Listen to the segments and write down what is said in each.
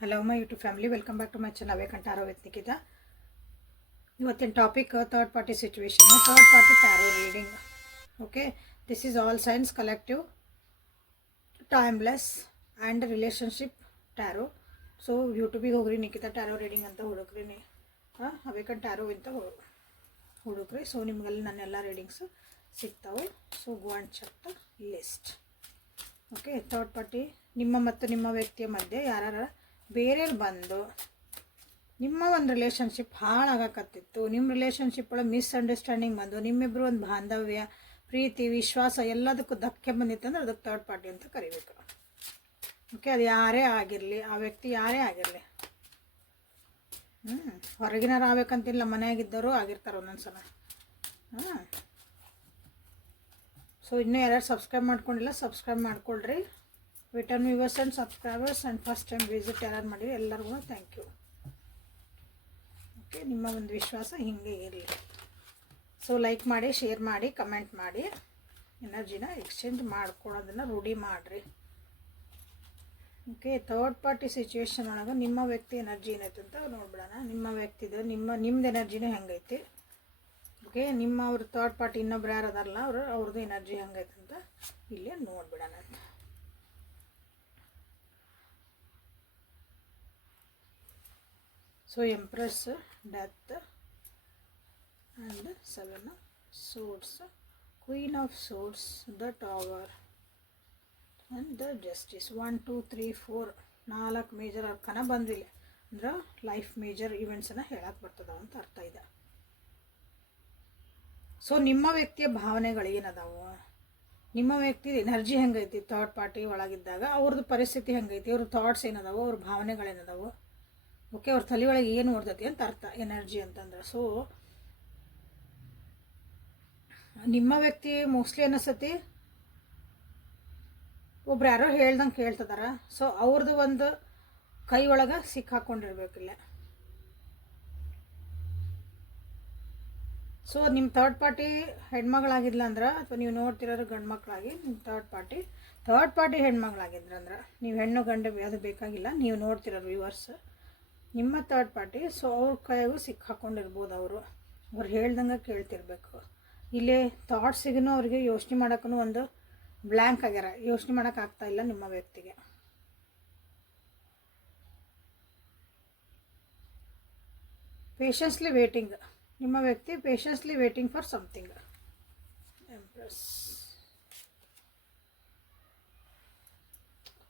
Hello my YouTube family, welcome back to my channel awakened tarot with Nikita. ಇವತ್ತಿನ topic third party situation, third party tarot reading. Okay, this is all signs collective, timeless and relationship tarot. So ಯೂಟ್ಯೂಬಿಗೆ ಹೋಗ್ರಿ, Nikita tarot reading ಅಂತ ಹುಡುಕ್ರಿ, ಅವೇಕಂಠ taro ಅಂತ ಹುಡುಕ್ರಿ. So ನಿಮ್ಗಲ್ಲಿ ನನ್ನೆಲ್ಲ readings ಸಿಗ್ತಾವೆ. So go and check the list. Okay, third party ನಿಮ್ಮ ಮತ್ತು ನಿಮ್ಮ ವ್ಯಕ್ತಿಯ ಮಧ್ಯೆ ಯಾರು ಬೇರೆಯವ್ರು ಬಂದು ನಿಮ್ಮ ಒಂದು ರಿಲೇಷನ್ಶಿಪ್ ಹಾಳಾಗಕತ್ತಿತ್ತು, ನಿಮ್ಮ ರಿಲೇಷನ್ಶಿಪ್ ಒಳಗೆ ಮಿಸ್ಅಂಡರ್ಸ್ಟ್ಯಾಂಡಿಂಗ್ ಬಂದು ನಿಮ್ಮಿಬ್ಬರು ಒಂದು ಬಾಂಧವ್ಯ, ಪ್ರೀತಿ, ವಿಶ್ವಾಸ ಎಲ್ಲದಕ್ಕೂ ಧಕ್ಕೆ ಬಂದಿತ್ತು ಅಂದ್ರೆ ಅದಕ್ಕೆ ಥರ್ಡ್ ಪಾರ್ಟಿ ಅಂತ ಕರಿಬೇಕು. ಓಕೆ, ಅದು ಯಾರೇ ಆಗಿರಲಿ, ಆ ವ್ಯಕ್ತಿ ಯಾರೇ ಆಗಿರಲಿ, ಹೊರಗಿನಾರು ಆಗ್ಬೇಕಂತಿಲ್ಲ, ಮನೆಯಾಗಿದ್ದವರು ಆಗಿರ್ತಾರೆ ಒಂದೊಂದ್ಸಲ. ಸೊ ಇನ್ನೂ ಯಾರ್ಯಾರು ಸಬ್ಸ್ಕ್ರೈಬ್ ಮಾಡ್ಕೊಂಡಿಲ್ಲ, ಸಬ್ಸ್ಕ್ರೈಬ್ ಮಾಡ್ಕೊಳ್ರಿ. Return viewers and subscribers and first time visit ಯಾರು ಮಾಡಿರಿ ಎಲ್ಲರಿಗೂ ಥ್ಯಾಂಕ್ ಯು. ಓಕೆ, ನಿಮ್ಮ ಒಂದು ವಿಶ್ವಾಸ ಹೀಗೆ ಇರಲಿ. ಸೊ ಲೈಕ್ ಮಾಡಿ, ಶೇರ್ ಮಾಡಿ, ಕಮೆಂಟ್ ಮಾಡಿ, ಎನರ್ಜಿನ ಎಕ್ಸ್ಚೇಂಜ್ ಮಾಡ್ಕೊಳ್ಳೋದನ್ನು ರೂಢಿ ಮಾಡಿರಿ. ಓಕೆ, ಥರ್ಡ್ ಪಾರ್ಟಿ ಸಿಚುವೇಶನ್ ಒಳಗೆ ನಿಮ್ಮ ವ್ಯಕ್ತಿ ಎನರ್ಜಿ ಏನೈತೆ ಅಂತ ನೋಡ್ಬಿಡೋಣ. ನಿಮ್ಮ ವ್ಯಕ್ತಿದು ನಿಮ್ಮದು ಎನರ್ಜಿನೂ ಹೆಂಗೈತಿ. ಓಕೆ, ಅವ್ರ ಥರ್ಡ್ ಪಾರ್ಟಿ ಇನ್ನೊಬ್ರು ಯಾರು ಅದಾರಲ್ಲ ಅವ್ರದ್ದು ಎನರ್ಜಿ ಹೆಂಗೈತೆ ಅಂತ ಇಲ್ಲಿ ನೋಡ್ಬಿಡೋಣ ಅಂತ. So empress, death and 7 swords, queen of swords, the tower and the justice. 1 2 3 4 4 major arcana ಬಂದಿಲ್ಲ ಅಂದ್ರೆ ಲೈಫ್ ಮೇಜರ್ ಇವೆಂಟ್ಸನ್ನು ಹೇಳಕ್ಕೆ ಬರ್ತದ ಅಂತ ಅರ್ಥ ಇದೆ. ಸೊ ನಿಮ್ಮ ವ್ಯಕ್ತಿಯ ಭಾವನೆಗಳು ಏನದಾವು, ನಿಮ್ಮ ವ್ಯಕ್ತಿ ಎನರ್ಜಿ ಹೆಂಗೈತಿ, ಥರ್ಡ್ ಪಾರ್ಟಿ ಒಳಗಿದ್ದಾಗ ಅವ್ರದ್ದು ಪರಿಸ್ಥಿತಿ ಹೆಂಗೈತಿ, ಅವ್ರ ಥಾಟ್ಸ್ ಏನದಾವು, ಅವ್ರ ಭಾವನೆಗಳೇನದಾವು. ಓಕೆ, ಅವ್ರ ತಲೆ ಒಳಗೆ ಏನು ಓಡ್ತೈತಿ ಅಂತ ಅರ್ಥ ಎನರ್ಜಿ ಅಂತಂದ್ರೆ. ಸೊ ನಿಮ್ಮ ವ್ಯಕ್ತಿ ಮೋಸ್ಟ್ಲಿ ಅನ್ನಿಸ್ತತಿ ಒಬ್ರು ಯಾರೋ ಹೇಳ್ದಂಗೆ ಕೇಳ್ತದಾರ. ಸೊ ಅವ್ರದ್ದು ಒಂದು ಕೈ ಒಳಗೆ ಸಿಕ್ಕಾಕೊಂಡಿರ್ಬೇಕಿಲ್ಲ. ಸೊ ನಿಮ್ಮ ಥರ್ಡ್ ಪಾರ್ಟಿ ಹೆಣ್ಮಗಳಾಗಿದ್ಲ ಅಂದ್ರೆ, ಅಥವಾ ನೀವು ನೋಡ್ತಿರೋರು ಗಂಡು ಮಕ್ಕಳಾಗಿ ನಿಮ್ಮ ಥರ್ಡ್ ಪಾರ್ಟಿ ಹೆಣ್ಮಗಳಾಗಿದ್ರಂದ್ರೆ, ನೀವು ಹೆಣ್ಣು ಗಂಡು ಅದು ಬೇಕಾಗಿಲ್ಲ, ನೀವು ನೋಡ್ತಿರೋರು ವ್ಯೂವರ್ಸ್ ನಿಮ್ಮ ಥರ್ಡ್ ಪಾರ್ಟಿ. ಸೊ ಅವ್ರ ಕೈಯಾಗೂ ಸಿಕ್ಕಾಕೊಂಡಿರ್ಬೋದು. ಅವ್ರು ಹೇಳ್ದಂಗೆ ಕೇಳ್ತಿರ್ಬೇಕು. ಇಲ್ಲಿ ಥಾಟ್ಸಿಗೂ ಅವ್ರಿಗೆ ಯೋಚನೆ ಮಾಡೋಕ್ಕೂ ಒಂದು ಬ್ಲ್ಯಾಂಕ್ ಆಗ್ಯಾರ, ಯೋಚನೆ ಮಾಡೋಕ್ಕಾಗ್ತಾ ಇಲ್ಲ ನಿಮ್ಮ ವ್ಯಕ್ತಿಗೆ. ಪೇಷನ್ಸ್ಲಿ ವೇಟಿಂಗ್, ನಿಮ್ಮ ವ್ಯಕ್ತಿ ಪೇಷನ್ಸ್ಲಿ ವೇಟಿಂಗ್ ಫಾರ್ ಸಮಥಿಂಗ್. ಎಂಪ್ರೆಸ್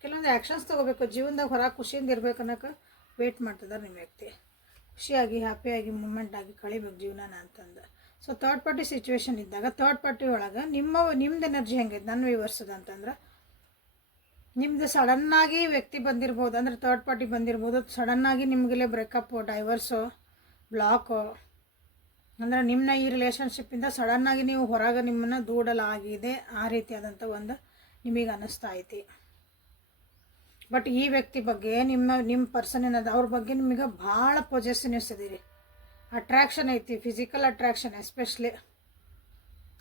ಕೆಲವೊಂದು ಆ್ಯಕ್ಷನ್ಸ್ ತೊಗೋಬೇಕು ಜೀವನದಾಗ, ಹೊರಗೆ ಖುಷಿಯಿಂದ ಇರ್ಬೇಕು ಅನ್ನೋಕೆ ವೇಟ್ ಮಾಡ್ತಿದ್ದಾರೆ ನಿಮ್ಮ ವ್ಯಕ್ತಿ. ಖುಷಿಯಾಗಿ ಹ್ಯಾಪಿಯಾಗಿ ಮೂಮೆಂಟ್ ಆಗಿ ಕಳಿಬೇಕು ಜೀವನನ ಅಂತಂದು. ಸೊ ಥರ್ಡ್ ಪಾರ್ಟಿ ಸಿಚುವೇಶನ್ ಇದ್ದಾಗ ಥರ್ಡ್ ಪಾರ್ಟಿ ಒಳಗೆ ನಿಮ್ದು ಎನರ್ಜಿ ಹೆಂಗೈತೆ ನನ್ನ ವಿವರ್ಸದ ಅಂತಂದ್ರೆ, ನಿಮ್ಮದು ಸಡನ್ನಾಗಿ ವ್ಯಕ್ತಿ ಬಂದಿರ್ಬೋದು, ಅಂದ್ರೆ ಥರ್ಡ್ ಪಾರ್ಟಿ ಬಂದಿರ್ಬೋದು. ಸಡನ್ನಾಗಿ ನಿಮಗೆಲ್ಲ ಬ್ರೇಕಪ್ಪು, ಡೈವರ್ಸು, ಬ್ಲಾಕು, ಅಂದರೆ ನಿಮ್ಮನ್ನ ಈ ರಿಲೇಷನ್ಶಿಪ್ಪಿಂದ ಸಡನ್ನಾಗಿ ನೀವು ಹೊರಗೆ ನಿಮ್ಮನ್ನು ದೂಡಲಾಗಿದೆ, ಆ ರೀತಿಯಾದಂಥ ಒಂದು ನಿಮಗೆ ಅನ್ನಿಸ್ತಾ ಐತಿ. ಬಟ್ ಈ ವ್ಯಕ್ತಿ ಬಗ್ಗೆ ನಿಮ್ಮ ಪರ್ಸನ್ ಏನದ ಅವ್ರ ಬಗ್ಗೆ ನಿಮಗೆ ಭಾಳ ಪೊಸೆಸಿವ್ನೆಸ್ ಇದೀರಿ, ಅಟ್ರ್ಯಾಕ್ಷನ್ ಐತಿ, ಫಿಸಿಕಲ್ ಅಟ್ರ್ಯಾಕ್ಷನ್ ಎಸ್ಪೆಷಲಿ.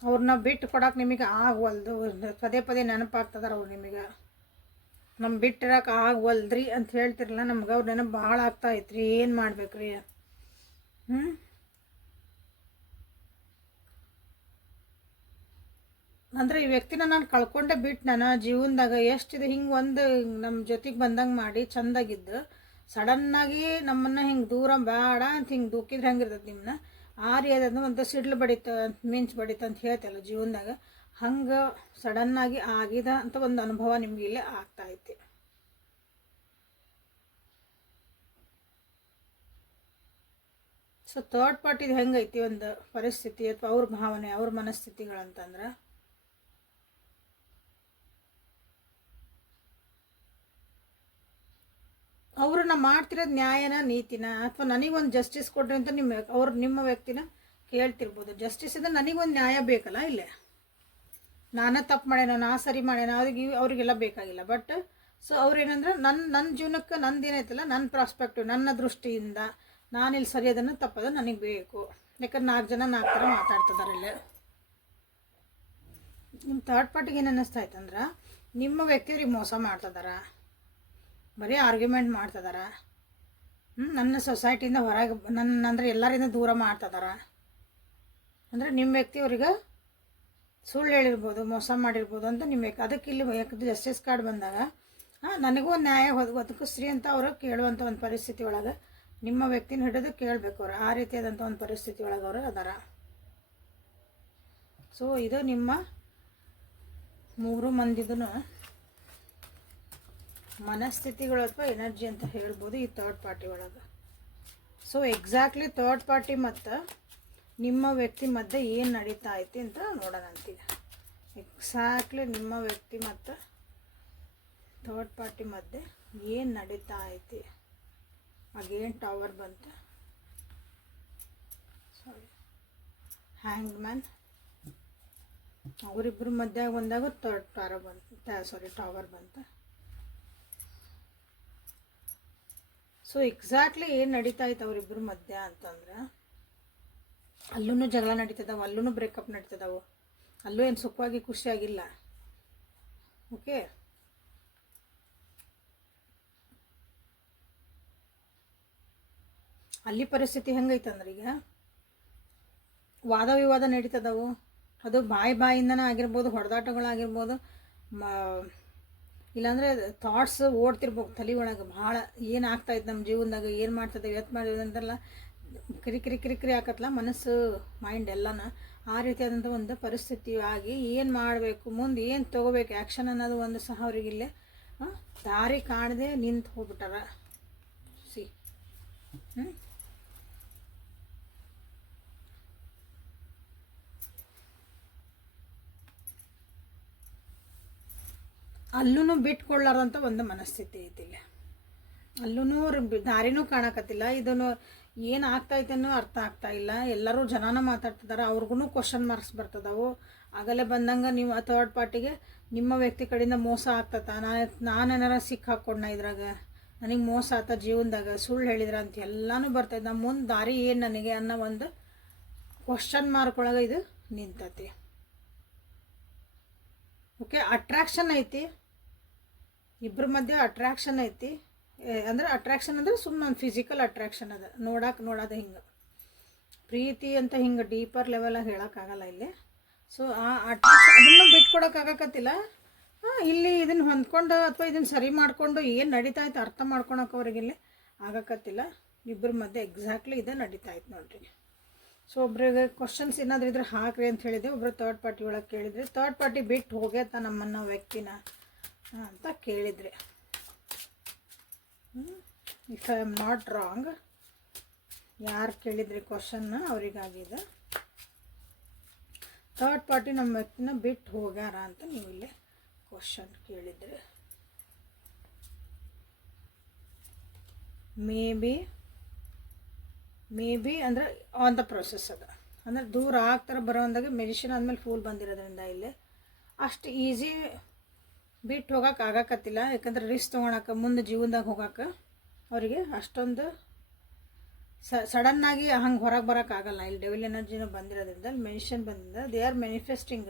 ಅವ್ರನ್ನ ಬಿಟ್ಟು ಕೊಡೋಕೆ ನಿಮಗೆ ಆಗವಲ್ದು, ಪದೇ ಪದೇ ನೆನಪಾಗ್ತದಾರ ಅವ್ರು ನಿಮಗೆ. ನಮ್ಮ ಬಿಟ್ಟಿರೋಕೆ ಆಗವಲ್ದ್ರಿ ಅಂತ ಹೇಳ್ತಿರಲ್ಲ, ನಮ್ಗೆ ಅವ್ರ ನೆನಪು ಭಾಳ ಆಗ್ತಾ ಐತ್ರಿ, ಏನು ಮಾಡ್ಬೇಕ್ರಿ. ಅಂದರೆ ಈ ವ್ಯಕ್ತಿನ ನಾನು ಕಳ್ಕೊಂಡೆ ಬಿಟ್ಟು ನಾನು ಜೀವನದಾಗ ಎಷ್ಟಿದೆ ಹಿಂಗೆ ಒಂದು ನಮ್ಮ ಜೊತೆಗೆ ಬಂದಂಗೆ ಮಾಡಿ ಚೆಂದಾಗಿದ್ದು, ಸಡನ್ನಾಗಿ ನಮ್ಮನ್ನು ಹಿಂಗೆ ದೂರ ಬೇಡ ಅಂತ ಹಿಂಗೆ ದೂಕಿದ್ರೆ ಹೆಂಗಿರ್ತದೆ ನಿಮ್ಮನ್ನ ಆ ರೀತಿಯಾದ ಒಂದು ಸಿಡ್ಲು ಬಡಿತ, ಮಿಂಚು ಬಡಿತ ಅಂತ ಹೇಳ್ತಲ್ಲ ಜೀವನದಾಗ, ಹಂಗೆ ಸಡನ್ನಾಗಿ ಆಗಿದೆ ಅಂತ ಒಂದು ಅನುಭವ ನಿಮ್ಗೆ ಇಲ್ಲೇ ಆಗ್ತಾ ಐತಿ. ಸೊ ಥರ್ಡ್ ಪಾರ್ಟಿದು ಹೆಂಗೈತಿ ಒಂದು ಪರಿಸ್ಥಿತಿ ಅಥವಾ ಅವ್ರ ಭಾವನೆ, ಅವ್ರ ಮನಸ್ಥಿತಿಗಳಂತಂದ್ರೆ, ಅವ್ರನ್ನ ಮಾಡ್ತಿರೋದು ನ್ಯಾಯನ, ನೀತಿನ, ಅಥವಾ ನನಗೊಂದು ಜಸ್ಟಿಸ್ ಕೊಡ್ರಿ ಅಂತ ನಿಮ್ಮ ವ್ಯಕ್ತಿನ ಕೇಳ್ತಿರ್ಬೋದು. ಜಸ್ಟಿಸ್ ಇದ್ರೆ ನನಗೊಂದು ನ್ಯಾಯ ಬೇಕಲ್ಲ, ಇಲ್ಲೇ ನಾನು ತಪ್ಪು ಮಾಡ್ಯಾನ, ನಾ ಸರಿ ಮಾಡ್ಯಾನ, ಅವ್ರಿಗೆಲ್ಲ ಬೇಕಾಗಿಲ್ಲ. ಬಟ್ ಸೊ ಅವ್ರೇನಂದ್ರೆ ನನ್ನ ಜೀವನಕ್ಕೆ ನಂದೇನೈತಲ್ಲ, ನನ್ನ ಪ್ರಾಸ್ಪೆಕ್ಟಿವ್, ನನ್ನ ದೃಷ್ಟಿಯಿಂದ ನಾನಿಲ್ಲಿ ಸರಿಯೋದನ್ನು ತಪ್ಪೋದು ನನಗೆ ಬೇಕು. ಯಾಕಂದ್ರೆ 4 ಜನ 4 ಥರ ಮಾತಾಡ್ತಿದ್ದಾರೆ ಇಲ್ಲೇ. ನಿಮ್ಮ ಥರ್ಡ್ ಪಾರ್ಟಿಗೆ ಏನು ಅನ್ನಿಸ್ತಾ ಇತ್ತಂದ್ರೆ, ನಿಮ್ಮ ವ್ಯಕ್ತಿಯವ್ರಿಗೆ ಮೋಸ ಮಾಡ್ತಿದಾರ, ಬರೀ ಆರ್ಗ್ಯುಮೆಂಟ್ ಮಾಡ್ತಿದಾರ. ನನ್ನ ಸೊಸೈಟಿಯಿಂದ ಹೊರಗೆ ನನ್ನ ಅಂದರೆ ಎಲ್ಲರಿಂದ ದೂರ ಮಾಡ್ತಿದಾರ ಅಂದರೆ ನಿಮ್ಮ ವ್ಯಕ್ತಿ ಅವ್ರಿಗೆ ಸುಳ್ಳು ಹೇಳಿರ್ಬೋದು, ಮೋಸ ಮಾಡಿರ್ಬೋದು ಅಂತ ನಿಮ್ಮ ಅದಕ್ಕೆ ಇಲ್ಲಿ ಜಸ್ಟಿಸ್ ಕಾರ್ಡ್ ಬಂದಾಗ ನನಗೂ ನ್ಯಾಯ ಒದಗಿಸ್ರಿ ಅಂತ ಅವರು ಕೇಳುವಂಥ ಒಂದು ಪರಿಸ್ಥಿತಿ ಒಳಗೆ ನಿಮ್ಮ ವ್ಯಕ್ತಿನ ಹಿಡಿದು ಕೇಳಬೇಕು ಅವರು. ಆ ರೀತಿಯಾದಂಥ ಒಂದು ಪರಿಸ್ಥಿತಿ ಒಳಗೆ ಅವರು ಅದಾರ. ಸೊ ಇದು ನಿಮ್ಮ 3 ಮಂದಿದೂ ಮನಸ್ಥಿತಿಗಳು ಅಥವಾ ಎನರ್ಜಿ ಅಂತ ಹೇಳ್ಬೋದು ಈ ಥರ್ಡ್ ಪಾರ್ಟಿ ಒಳಗೆ. ಸೊ ಎಕ್ಸಾಕ್ಟ್ಲಿ ಥರ್ಡ್ ಪಾರ್ಟಿ ಮತ್ತು ನಿಮ್ಮ ವ್ಯಕ್ತಿ ಮಧ್ಯೆ ಏನು ನಡೀತಾ ಐತಿ ಅಂತ ನೋಡೋಣ ಅಂತೀಗ. ಎಕ್ಸಾಕ್ಟ್ಲಿ ನಿಮ್ಮ ವ್ಯಕ್ತಿ ಮತ್ತು ಥರ್ಡ್ ಪಾರ್ಟಿ ಮಧ್ಯೆ ಏನು ನಡೀತಾ ಐತಿ. ಅಗೇನ್ ಟವರ್ ಬಂತು, ಸಾರಿ ಹ್ಯಾಂಗ್ ಮ್ಯಾನ್. ಅವರಿಬ್ಬರ ಮಧ್ಯೆ ಬಂದಾಗ ಟವರ್ ಬಂತು. ಸೊ ಎಕ್ಸಾಕ್ಟ್ಲಿ ಏನು ನಡೀತಾ ಇತ್ತು ಅವರಿಬ್ಬರ ಮಧ್ಯ ಅಂತಂದ್ರೆ, ಅಲ್ಲೂ ಜಗಳ ನಡೀತದಾವೆ, ಅಲ್ಲೂ ಬ್ರೇಕಪ್ ನಡೀತದಾವೆ, ಅಲ್ಲೂ ಏನು ಸುಖವಾಗಿ ಖುಷಿಯಾಗಿಲ್ಲ. ಓಕೆ, ಅಲ್ಲಿ ಪರಿಸ್ಥಿತಿ ಹೆಂಗೈತಂದ್ರೆ ಈಗ ವಾದ ವಿವಾದ ನಡೀತದವು. ಅದು ಬಾಯಿಂದನೇ ಆಗಿರ್ಬೋದು, ಹೊಡೆದಾಟಗಳಾಗಿರ್ಬೋದು, ಇಲ್ಲಾಂದರೆ ಥಾಟ್ಸ್ ಓಡ್ತಿರ್ಬೇಕು ತಲೆ ಒಳಗೆ. ಭಾಳ ಏನು ಆಗ್ತಾಯಿತ್ತು ನಮ್ಮ ಜೀವನದಾಗ, ಏನು ಮಾಡ್ತಿದ್ದೇವೆ, ಎತ್ತು ಮಾಡಿದ್ವಿ ಅಂತೆಲ್ಲ ಕಿರಿಕಿರಿ ಆಕತ್ಲ ಮನಸ್ಸು, ಮೈಂಡ್ ಎಲ್ಲನ. ಆ ರೀತಿಯಾದಂಥ ಒಂದು ಪರಿಸ್ಥಿತಿ ಆಗಿ ಏನು ಮಾಡಬೇಕು, ಮುಂದೆ ಏನು ತೊಗೋಬೇಕು ಆ್ಯಕ್ಷನ್ ಅನ್ನೋದು ಒಂದು ಸಹ ಅವ್ರಿಗಿಲ್ಲೇ ದಾರಿ ಕಾಣದೆ ನಿಂತು ಹೋಗ್ಬಿಟ್ಟಾರ. ಸಿ ಅಲ್ಲೂ ಬಿಟ್ಕೊಳ್ಳಾರಂಥ ಒಂದು ಮನಸ್ಥಿತಿ ಐತಿ. ಅಲ್ಲೂ ದಾರಿನೂ ಕಾಣಕತ್ತಿಲ್ಲ. ಇದನ್ನು ಏನು ಆಗ್ತಾಯಿದೆ ಅನ್ನೋ ಅರ್ಥ ಆಗ್ತಾ ಇಲ್ಲ. ಎಲ್ಲರೂ ಜನನ ಮಾತಾಡ್ತಿದ್ದಾರೆ, ಅವ್ರಿಗೂ ಕ್ವಶನ್ ಮಾರ್ಕ್ಸ್ ಬರ್ತದವು. ಆಗಲೇ ಬಂದಂಗೆ ನೀವು ಆ ಥರ್ಡ್ ಪಾರ್ಟಿಗೆ ನಿಮ್ಮ ವ್ಯಕ್ತಿ ಕಡೆಯಿಂದ ಮೋಸ ಆಗ್ತತ, ನಾನೇನಾರ ಸಿಕ್ಕಾಕೊಂಡ ಇದ್ರಾಗ, ನನಗೆ ಮೋಸ ಆತ ಜೀವನದಾಗ, ಸುಳ್ಳು ಹೇಳಿದ್ರ ಅಂತ ಎಲ್ಲನೂ ಬರ್ತೈತೆ. ನಮ್ಮ ಮುಂದೆ ದಾರಿ ಏನು ನನಗೆ ಅನ್ನೋ ಒಂದು ಕ್ವಶನ್ ಮಾರ್ಕ್ ಒಳಗೆ ಇದು ನಿಂತತಿ. ಓಕೆ, ಅಟ್ರಾಕ್ಷನ್ ಐತಿ, ಇಬ್ಬರ ಮಧ್ಯೆ ಅಟ್ರಾಕ್ಷನ್ ಐತಿ. ಅಂದರೆ ಅಟ್ರಾಕ್ಷನ್ ಅಂದರೆ ಸುಮ್ಮನೆ ಒಂದು ಫಿಸಿಕಲ್ ಅಟ್ರಾಕ್ಷನ್ ಅದ, ನೋಡೋದು ಹಿಂಗೆ ಪ್ರೀತಿ ಅಂತ ಹಿಂಗೆ ಡೀಪರ್ ಲೆವೆಲಾಗಿ ಹೇಳೋಕ್ಕಾಗಲ್ಲ ಇಲ್ಲಿ. ಸೊ ಆ ಅಟ್ರಾಕ್ಷನ್ ಅದನ್ನು ಬಿಟ್ಕೊಡೋಕ್ಕಾಗಕತ್ತಿಲ್ಲ. ಇಲ್ಲಿ ಇದನ್ನು ಹೊಂದ್ಕೊಂಡು ಅಥವಾ ಇದನ್ನು ಸರಿ ಮಾಡಿಕೊಂಡು ಏನು ನಡೀತಾ ಇತ್ತು ಅರ್ಥ ಮಾಡ್ಕೊಳಕ್ಕೆ ಅವ್ರಿಗಿಲ್ಲಿ ಆಗಕತ್ತಿಲ್ಲ. ಇಬ್ಬರ ಮಧ್ಯೆ ಎಕ್ಸಾಕ್ಟ್ಲಿ ಇದೆ ನಡೀತಾ ಇತ್ತು ನೋಡ್ರಿ. ಸೊ ಒಬ್ರಿಗೆ ಕ್ವಶನ್ಸ್ ಏನಾದರೂ ಇದ್ರೆ ಹಾಕ್ರಿ ಅಂತ ಹೇಳಿದೆ. ಒಬ್ಬರು ಥರ್ಡ್ ಪಾರ್ಟಿ ಒಳಗೆ ಕೇಳಿದ್ರಿ, ಥರ್ಡ್ ಪಾರ್ಟಿ ಬಿಟ್ಟು ಹೋಗ್ಯತ ನಮ್ಮನ್ನು ವ್ಯಕ್ತಿನ ಅಂತ ಕೇಳಿದ್ರಿ. If I am not wrong, ಯಾರು ಕೇಳಿದ್ರಿ ಕ್ವಶನ್ನ ಅವರಿಗಾಗಿದೆ. ಥರ್ಡ್ ಪಾರ್ಟಿ ನಮ್ಮ ವ್ಯಕ್ತಿನ ಬಿಟ್ಟು ಹೋಗ್ಯಾರ ಅಂತ ನೀವು ಇಲ್ಲಿ ಕ್ವಶನ್ ಕೇಳಿದ್ರಿ. ಮೇ ಬಿ ಅಂದರೆ ಆನ್ ದ ಪ್ರೊಸೆಸ್ ಅದ, ಅಂದರೆ ದೂರ ಆಗ್ತಾರೆ ಬರೋಂದಾಗ ಮೆಡಿಸಿನ್ ಆದಮೇಲೆ ಫೂಲ್ ಬಂದಿರೋದ್ರಿಂದ ಇಲ್ಲಿ ಅಷ್ಟು ಈಸಿ ಬಿಟ್ಟು ಹೋಗೋಕೆ ಆಗಕತ್ತಿಲ್ಲ. ಯಾಕಂದ್ರೆ ರಿಸ್ಕ್ ತೊಗೊಳಕ್ಕೆ, ಮುಂದೆ ಜೀವನದಾಗ ಹೋಗೋಕೆ ಅವರಿಗೆ ಅಷ್ಟೊಂದು ಸಡನ್ನಾಗಿ ಹಂಗೆ ಹೊರಗೆ ಬರೋಕ್ಕಾಗಲ್ಲ. ಇಲ್ಲಿ ಡೆವಿಲ್ ಎನರ್ಜಿನೂ ಬಂದಿರೋದ್ರಿಂದ, ಅಲ್ಲಿ ಮೆಡಿಷನ್ ಬಂದಿಂದ ದೇ ಆರ್ ಮ್ಯಾನಿಫೆಸ್ಟಿಂಗ್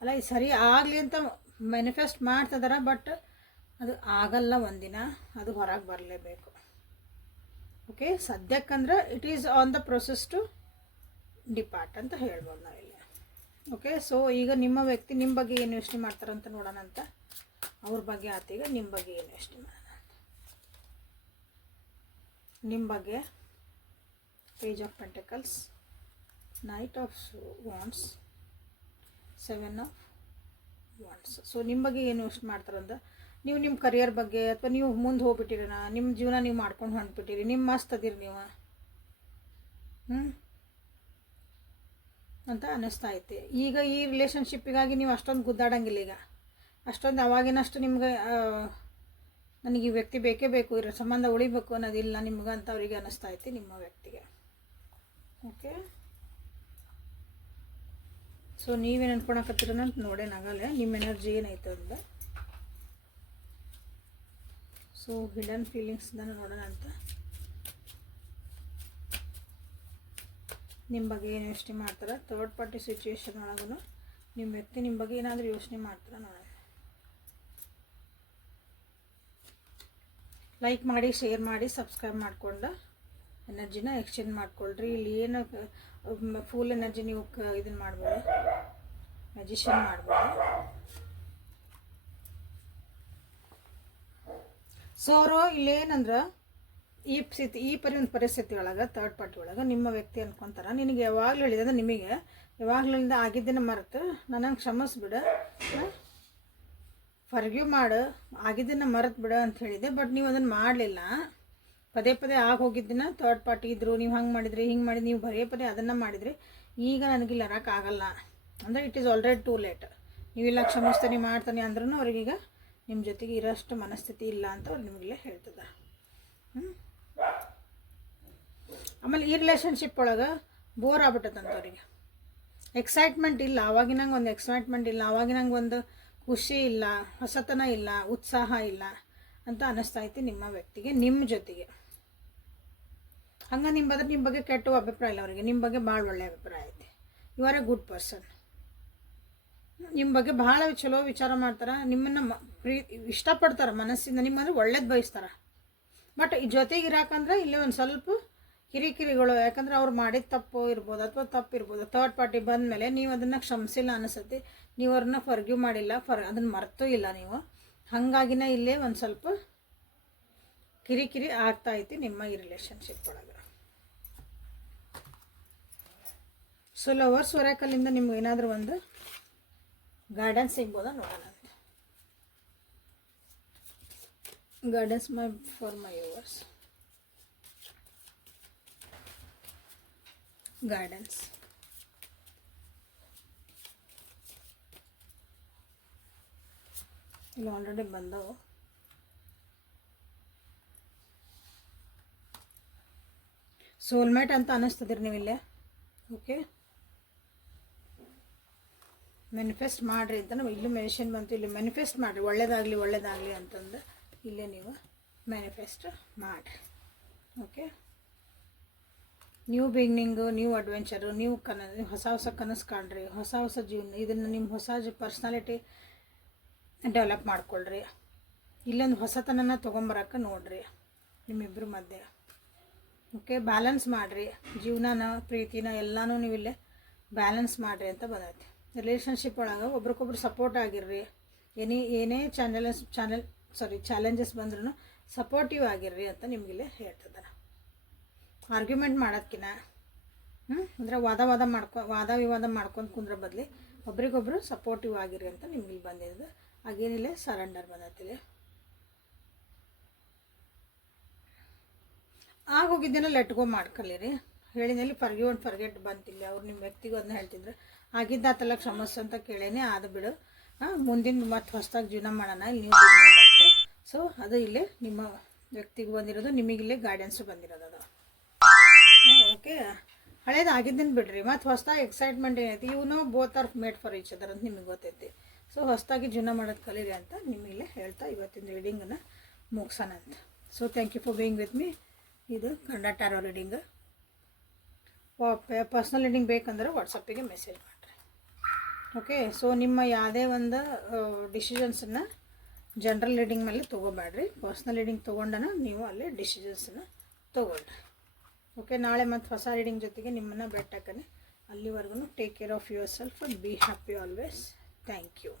ಅಲ್ಲ, ಇದು ಸರಿ ಆಗಲಿ ಅಂತ ಮ್ಯಾನಿಫೆಸ್ಟ್ ಮಾಡ್ತಿದಾರ. ಬಟ್ ಅದು ಆಗಲ್ಲ, ಒಂದಿನ ಅದು ಹೊರಗೆ ಬರಲೇಬೇಕು. ಓಕೆ, ಸದ್ಯಕ್ಕಂದ್ರೆ it is on the process to depart ಅಂತ ಹೇಳ್ಬೋದು ನಾವಿಲ್ಲಿ. ಓಕೆ, ಸೊ ಈಗ ನಿಮ್ಮ ವ್ಯಕ್ತಿ ನಿಮ್ಮ ಬಗ್ಗೆ ಏನು ಯೋಚನೆ ಮಾಡ್ತಾರಂತ ನೋಡೋಣ ಅಂತ. ಅವ್ರ ಬಗ್ಗೆ ಆತೀಗ ನಿಮ್ಮ ಬಗ್ಗೆ ಏನು ಯೋಚನೆ ಮಾಡೋಣ ಅಂತ. ನಿಮ್ಮ ಬಗ್ಗೆ page of pentacles, knight of wands, 7 of wands. So ನಿಮ್ಮ ಬಗ್ಗೆ ಏನು ಯೋಚನೆ ಮಾಡ್ತಾರಂತ, ನೀವು ನಿಮ್ಮ ಕರಿಯರ್ ಬಗ್ಗೆ ಅಥವಾ ನೀವು ಮುಂದೆ ಹೋಗ್ಬಿಟ್ಟಿರೋಣ, ನಿಮ್ಮ ಜೀವನ ನೀವು ಮಾಡ್ಕೊಂಡು ಹೊಂಟ್ಬಿಟ್ಟಿರಿ, ನಿಮ್ಮ ಮಸ್ತ್ ಅದಿರಿ ನೀವು ಅಂತ ಅನ್ನಿಸ್ತಾ ಐತಿ. ಈಗ ಈ ರಿಲೇಷನ್ಶಿಪ್ಪಿಗಾಗಿ ನೀವು ಅಷ್ಟೊಂದು ಗುದ್ದಾಡಂಗಿಲ್ಲ. ಈಗ ಅಷ್ಟೊಂದು ಅವಾಗಿನಷ್ಟು ನಿಮ್ಗೆ ನನಗೆ ಈ ವ್ಯಕ್ತಿ ಬೇಕೇ ಬೇಕು, ಇರೋ ಸಂಬಂಧ ಉಳಿಬೇಕು ಅನ್ನೋದಿಲ್ಲ ನಿಮ್ಗೆ ಅಂತ ಅವರಿಗೆ ಅನ್ನಿಸ್ತಾ ಐತಿ ನಿಮ್ಮ ವ್ಯಕ್ತಿಗೆ. ಓಕೆ, ಸೊ ನೀವೇನು ಅನ್ಕೊಳಕತ್ತೀರ ಅಂತ ನೋಡೇನಾಗಲ್ಲ ನಿಮ್ಮ ಎನರ್ಜಿ ಏನೈತೆ ಅಂತ. ಸೊ ಹಿಡನ್ ಫೀಲಿಂಗ್ಸ್ನ ನೋಡೋಣ ಅಂತ. ನಿಮ್ಮ ಬಗ್ಗೆ ಏನು ಯೋಚನೆ ಮಾಡ್ತಾರೆ, ಥರ್ಡ್ ಪಾರ್ಟಿ ಸಿಚುವೇಶನ್ ಒಳಗೂ ನಿಮ್ಮ ವ್ಯಕ್ತಿ ನಿಮ್ಮ ಬಗ್ಗೆ ಏನಾದರೂ ಯೋಚನೆ ಮಾಡ್ತಾರೆ ನೋಡೋಣ. ಲೈಕ್ ಮಾಡಿ, ಶೇರ್ ಮಾಡಿ, ಸಬ್ಸ್ಕ್ರೈಬ್ ಮಾಡಿಕೊಂಡು ಎನರ್ಜಿನ ಎಕ್ಸ್ಚೇಂಜ್ ಮಾಡ್ಕೊಳ್ರಿ. ಇಲ್ಲಿ ಏನು ಫುಲ್ ಎನರ್ಜಿ ನೀವು ಇದನ್ನು ಮಾಡ್ಬೋದು, ಮೆಜಿಷನ್ ಮಾಡ್ಬೋದು. ಸೊ ಅವರು ಇಲ್ಲೇನಂದ್ರೆ ಈ ಪರಿಸ್ಥಿತಿ ಒಳಗೆ ಥರ್ಡ್ ಪಾರ್ಟಿ ಒಳಗೆ ನಿಮ್ಮ ವ್ಯಕ್ತಿ ಅನ್ಕೊತಾರ, ನಿನಗೆ ಯಾವಾಗಲೂ ಹೇಳಿದ್ರೆ ನಿಮಗೆ ಯಾವಾಗಲಿಂದ ಆಗಿದ್ದನ್ನು ಮರೆತು ನನಗೆ ಕ್ಷಮಿಸ್ಬಿಡು, ಫರ್ಗ್ಯೂ ಮಾಡು, ಆಗಿದ್ದನ್ನು ಮರೆತು ಬಿಡು ಅಂತ ಹೇಳಿದೆ. ಬಟ್ ನೀವು ಅದನ್ನು ಮಾಡಲಿಲ್ಲ. ಪದೇ ಪದೇ ಹೋಗಿದ್ದನ್ನ ಥರ್ಡ್ ಪಾರ್ಟಿ ಇದ್ದರು, ನೀವು ಹಂಗೆ ಮಾಡಿದ್ರಿ, ಹಿಂಗೆ ಮಾಡಿದ್ರಿ, ನೀವು ಪದೇ ಅದನ್ನು ಮಾಡಿದ್ರಿ. ಈಗ ನನಗಿಲ್ಲ ಇರೋಕ್ಕಾಗಲ್ಲ ಅಂದರೆ it is already too late. ನೀವಿಲ್ಲ ಕ್ಷಮಿಸ್ತಾನೆ ಮಾಡ್ತಾನೆ ಅಂದ್ರೂ ಅವ್ರಿಗೀಗ ನಿಮ್ಮ ಜೊತೆಗೆ ಇರೋಷ್ಟು ಮನಸ್ಥಿತಿ ಇಲ್ಲ ಅಂತ ಅವ್ರು ನಿಮಗೆಲ್ಲ ಹೇಳ್ತದೆ. ಆಮೇಲೆ ಈ ರಿಲೇಷನ್ಶಿಪ್ ಒಳಗೆ ಬೋರ್ ಆಗ್ಬಿಟ್ಟದಂತ ಅವರಿಗೆ. ಎಕ್ಸೈಟ್ಮೆಂಟ್ ಇಲ್ಲ, ಆವಾಗಿನಂಗೆ ಒಂದು ಎಕ್ಸೈಟ್ಮೆಂಟ್ ಇಲ್ಲ, ಆವಾಗಿನಂಗೆ ಒಂದು ಖುಷಿ ಇಲ್ಲ, ಹೊಸತನ ಇಲ್ಲ, ಉತ್ಸಾಹ ಇಲ್ಲ ಅಂತ ಅನ್ನಿಸ್ತೈತಿ ನಿಮ್ಮ ವ್ಯಕ್ತಿಗೆ ನಿಮ್ಮ ಜೊತೆಗೆ. ಹಂಗೆ ನಿಮ್ಮ ಬಗ್ಗೆ ಕೆಟ್ಟ ಅಭಿಪ್ರಾಯ ಇಲ್ಲ ಅವರಿಗೆ, ನಿಮ್ಮ ಬಗ್ಗೆ ಭಾಳ ಒಳ್ಳೆಯ ಅಭಿಪ್ರಾಯ ಐತಿ. You are a good person. ನಿಮ್ಮ ಬಗ್ಗೆ ಭಾಳ ಚಲೋ ವಿಚಾರ ಮಾಡ್ತಾರೆ, ನಿಮ್ಮನ್ನು ಇಷ್ಟಪಡ್ತಾರೆ ಮನಸ್ಸಿಂದ, ನಿಮ್ಮಂದ್ರೆ ಒಳ್ಳೇದು ಬಯಸ್ತಾರೆ. ಬಟ್ ಈ ಜೊತೆಗೆ ಇರಾಕಂದ್ರೆ ಇಲ್ಲಿ ಒಂದು ಸ್ವಲ್ಪ ಕಿರಿಕಿರಿಗಳು, ಯಾಕಂದ್ರೆ ಅವ್ರು ಮಾಡಿದ ತಪ್ಪು ಇರ್ಬೋದು ಅಥವಾ ತಪ್ಪು ಇರ್ಬೋದು. ಥರ್ಡ್ ಪಾರ್ಟಿ ಬಂದ ಮೇಲೆ ನೀವು ಅದನ್ನು ಕ್ಷಮಿಸಿಲ್ಲ ಅನಿಸುತ್ತೆ, ನೀವು ಅವ್ರನ್ನ ಫರ್ಗ್ಯೂ ಮಾಡಿಲ್ಲ, ಅದನ್ನು ಮರ್ತೂ ಇಲ್ಲ ನೀವು. ಹಾಗಾಗಿನೇ ಇಲ್ಲೇ ಒಂದು ಸ್ವಲ್ಪ ಕಿರಿಕಿರಿ ಆಗ್ತಾ ಐತಿ ನಿಮ್ಮ ಈ ರಿಲೇಷನ್ಶಿಪ್ ಒಳಗೆ. ಸೊ ಲವರ್ಸ್ ಒರಾಕಲಿಂದ ನಿಮ್ಗೆ ಏನಾದರೂ ಒಂದು ಗೈಡೆನ್ಸ್ ಸಿಗ್ಬೋದಾ ನೋಡೋಣ. Guidance for my viewers. Guidance ಇಲ್ಲಿ ಆಲ್ರೆಡಿ ಬಂದವು. ಸೋಲ್ಮೇಟ್ ಅಂತ ಅನ್ನಿಸ್ತದಿರಿ ನೀವಿಲ್ಲೇ. ಓಕೆ, ಮ್ಯಾನಿಫೆಸ್ಟ್ ಮಾಡಿರಿ ಅಂತ ನಾವು ಇಲ್ಲೂ ಮೆನ್ಷನ್ ಬಂತು. ಇಲ್ಲಿ ಮ್ಯಾನಿಫೆಸ್ಟ್ ಮಾಡಿರಿ, ಒಳ್ಳೇದಾಗಲಿ ಅಂತಂದು ಇಲ್ಲೇ ನೀವು ಮ್ಯಾನಿಫೆಸ್ಟ್ ಮಾಡಿರಿ. Okay, new beginning, new adventure, ನೀವು ಹೊಸ ಕನಸು ಕಾಣ್ರಿ, ಹೊಸ ಜೀವನ, ಇದನ್ನು ನಿಮ್ಮ ಹೊಸ ಪರ್ಸ್ನಾಲಿಟಿ ಡೆವಲಪ್ ಮಾಡ್ಕೊಳ್ರಿ. ಇಲ್ಲೊಂದು ಹೊಸತನನ ತೊಗೊಂಬರಕ್ಕೆ ನೋಡಿರಿ ನಿಮ್ಮಿಬ್ಬರ ಮಧ್ಯೆ. ಓಕೆ, ಬ್ಯಾಲೆನ್ಸ್ ಮಾಡಿರಿ ಜೀವನನ, ಪ್ರೀತಿನ ಎಲ್ಲನೂ ನೀವು ಇಲ್ಲೇ ಬ್ಯಾಲೆನ್ಸ್ ಮಾಡಿರಿ ಅಂತ ಬಂದೈತಿ. ರಿಲೇಷನ್ಶಿಪ್ ಒಳಗೆ ಒಬ್ರಿಗೊಬ್ರು ಸಪೋರ್ಟ್ ಆಗಿರ್ರಿ. ಏನೇ ಚಾಲೆಂಜಸ್ ಬಂದ್ರೂ ಸಪೋರ್ಟಿವ್ ಆಗಿರ್ರಿ ಅಂತ ನಿಮಗಿಲ್ಲೇ ಹೇಳ್ತಿದ್ದಾರೆ. ಆರ್ಗ್ಯುಮೆಂಟ್ ಮಾಡೋದಕ್ಕಿಂತ ಅಂದರೆ ವಾದ ವಿವಾದ ಮಾಡ್ಕೊಂಡು ಕುಂದ್ರ ಬದಲಿ ಒಬ್ರಿಗೊಬ್ರು ಸಪೋರ್ಟಿವ್ ಆಗಿರಿ ಅಂತ ನಿಮ್ಗೆ ಬಂದಿದ್ದು. ಹಾಗೇನಿಲ್ಲ ಸರೆಂಡರ್ ಬಂದೈತಿಲ್ಲ. ಆಗೋಗಿದ್ದೇನೋ ಲೆಟ್ ಗೋ ಮಾಡ್ಕೊಳ್ಳಿರಿ. ಹೇಳಿದಲ್ಲಿ ಫರ್ಗಿವ್ ಅಂಡ್ ಫರ್ಗೆಟ್ ಬಂತಿಲ್ಲ. ಅವ್ರು ನಿಮ್ಮ ವ್ಯಕ್ತಿಗೂ ಅದನ್ನ ಹೇಳ್ತಿದ್ರು, ಆಗಿದ್ದಾತಲ್ಲ ಕ್ಷಮಸ್ಸು ಅಂತ ಕೇಳೇನೆ ಆದ ಬಿಡು, ಮುಂದಿನ ಮತ್ತೆ ಹೊಸದಾಗಿ ಜೀವನ ಮಾಡೋಣ, ಇಲ್ಲಿ ನೀವು ಬಂತು. ಸೊ ಅದು ಇಲ್ಲೇ ನಿಮ್ಮ ವ್ಯಕ್ತಿಗೆ ಬಂದಿರೋದು, ನಿಮಗಿಲ್ಲೇ ಗೈಡೆನ್ಸು ಬಂದಿರೋದು ಅದು. ಓಕೆ, ಹಳೇದು ಆಗಿದ್ದನ್ನು ಬಿಡ್ರಿ, ಮತ್ತು ಹೊಸದಾಗಿ ಎಕ್ಸೈಟ್ಮೆಂಟ್ ಏನೈತಿ, both are made for each other ಅಂತ ನಿಮಗೆ ಗೊತ್ತೈತಿ. ಸೊ ಹೊಸದಾಗಿ ಜೀವನ ಮಾಡೋದು ಕಲೀರಿ ಅಂತ ನಿಮಗಿಲ್ಲೇ ಹೇಳ್ತಾ ಇವತ್ತಿನ ರೀಡಿಂಗನ್ನು ಮುಗಿಸೋಣ ಅಂತ. So thank you for being with me. ಇದು Kannada tarot reading. Personal reading ಬೇಕಂದ್ರೆ ವಾಟ್ಸಪ್ಪಿಗೆ ಮೆಸೇಜ್ ಮಾಡಿರಿ. ಓಕೆ, ಸೊ ನಿಮ್ಮ ಯಾವುದೇ ಒಂದು ಡಿಸಿಷನ್ಸನ್ನು ಜನರಲ್ ರೀಡಿಂಗ್ ಮೇಲೆ ತೊಗೋಬೇಡ್ರಿ. ಪರ್ಸ್ನಲ್ ರೀಡಿಂಗ್ ತೊಗೊಂಡನ ನೀವು ಅಲ್ಲೇ ಡಿಸಿಷನ್ಸನ್ನು ತೊಗೊಳ್ರಿ. ಓಕೆ, ನಾಳೆ ಮತ್ತು ಹೊಸ ರೀಡಿಂಗ್ ಜೊತೆಗೆ ನಿಮ್ಮನ್ನು ಬೆಟ್ಟಕ್ಕನೆ. ಅಲ್ಲಿವರೆಗೂ take care of yourself and be happy always. Thank you.